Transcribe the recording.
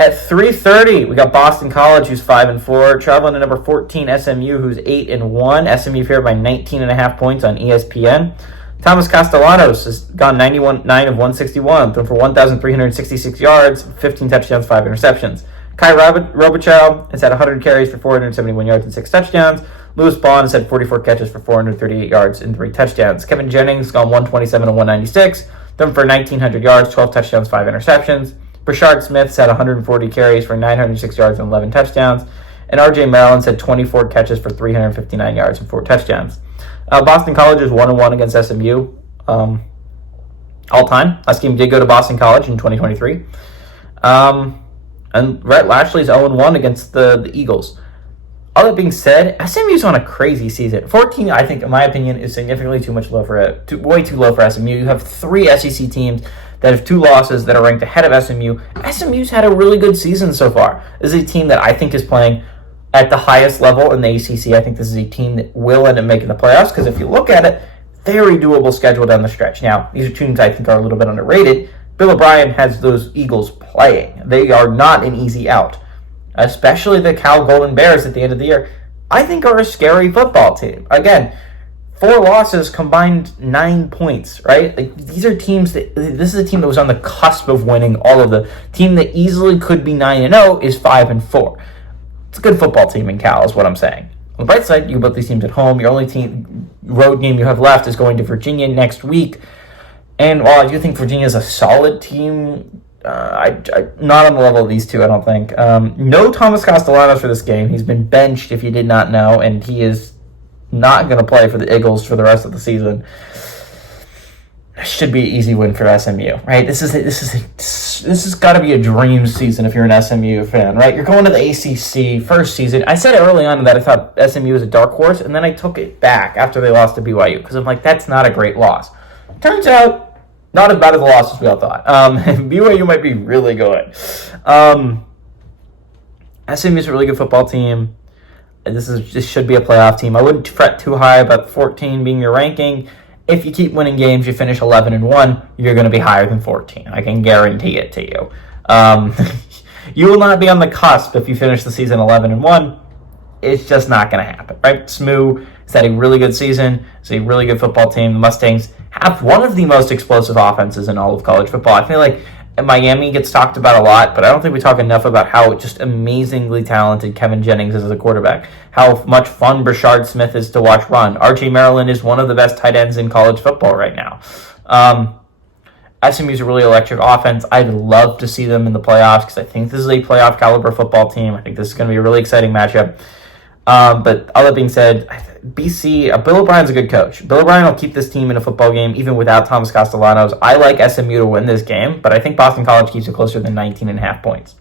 At 3:30, we got Boston College, who's 5-4, traveling to number 14 SMU, who's 8-1. SMU favored by 19.5 points on ESPN. Thomas Castellanos has gone 9 of 161, thrown for 1,366 yards, 15 touchdowns, 5 interceptions. Kai Robichaux has had 100 carries for 471 yards and 6 touchdowns. Lewis Bond has had 44 catches for 438 yards and 3 touchdowns. Kevin Jennings has gone 127 of 196, thrown for 1,900 yards, 12 touchdowns, 5 interceptions. Brashard Smith's had 140 carries for 906 yards and 11 touchdowns. And R.J. Maryland's had 24 catches for 359 yards and 4 touchdowns. Boston College is 1-1 against SMU all time. Last game did go to Boston College in 2023. And Rhett Lashley's 0-1 against the Eagles. All that being said, SMU's on a crazy season. 14, I think, in my opinion, is significantly way too low for SMU. You have 3 SEC teams that have 2 losses that are ranked ahead of SMU. SMU's had a really good season so far. This is a team that I think is playing at the highest level in the ACC. I think this is a team that will end up making the playoffs because if you look at it, very doable schedule down the stretch. Now, these are teams I think are a little bit underrated. Bill O'Brien has those Eagles playing. They are not an easy out, especially the Cal Golden Bears at the end of the year. I think are a scary football team. Again, 4 losses combined 9 points, right? Like, these are teams that, this is a team that was on the cusp of winning all of the team that easily could be 9-0 is 5-4. It's a good football team in Cal, is what I'm saying. On the bright side, you put these teams at home. Your only road game you have left is going to Virginia next week. And while I do think Virginia is a solid team, I not on the level of these two, I don't think. No Thomas Castellanos for this game. He's been benched, if you did not know, and he is not going to play for the Eagles for the rest of the season. Should be an easy win for SMU, right? This has got to be a dream season if you're an SMU fan, right? You're going to the ACC first season. I said early on that I thought SMU was a dark horse, and then I took it back after they lost to BYU because I'm like, that's not a great loss. Turns out, not as bad as the losses we all thought. BYU might be really good. SMU is a really good football team. This should be a playoff team. I wouldn't fret too high about 14 being your ranking. If you keep winning games, you finish 11-1, you're going to be higher than 14. I can guarantee it to you. You will not be on the cusp if you finish the season 11-1. It's just not going to happen, right? SMU has had a really good season. It's a really good football team. The Mustangs have one of the most explosive offenses in all of college football. I feel like Miami gets talked about a lot, but I don't think we talk enough about how just amazingly talented Kevin Jennings is as a quarterback, how much fun Brashard Smith is to watch run. R.J. Maryland is one of the best tight ends in college football right now. SMU's a really electric offense. I'd love to see them in the playoffs because I think this is a playoff caliber football team. I think this is going to be a really exciting matchup. But all that being said, BC, Bill O'Brien's a good coach. Bill O'Brien will keep this team in a football game even without Thomas Castellanos. I like SMU to win this game, but I think Boston College keeps it closer than 19.5 points.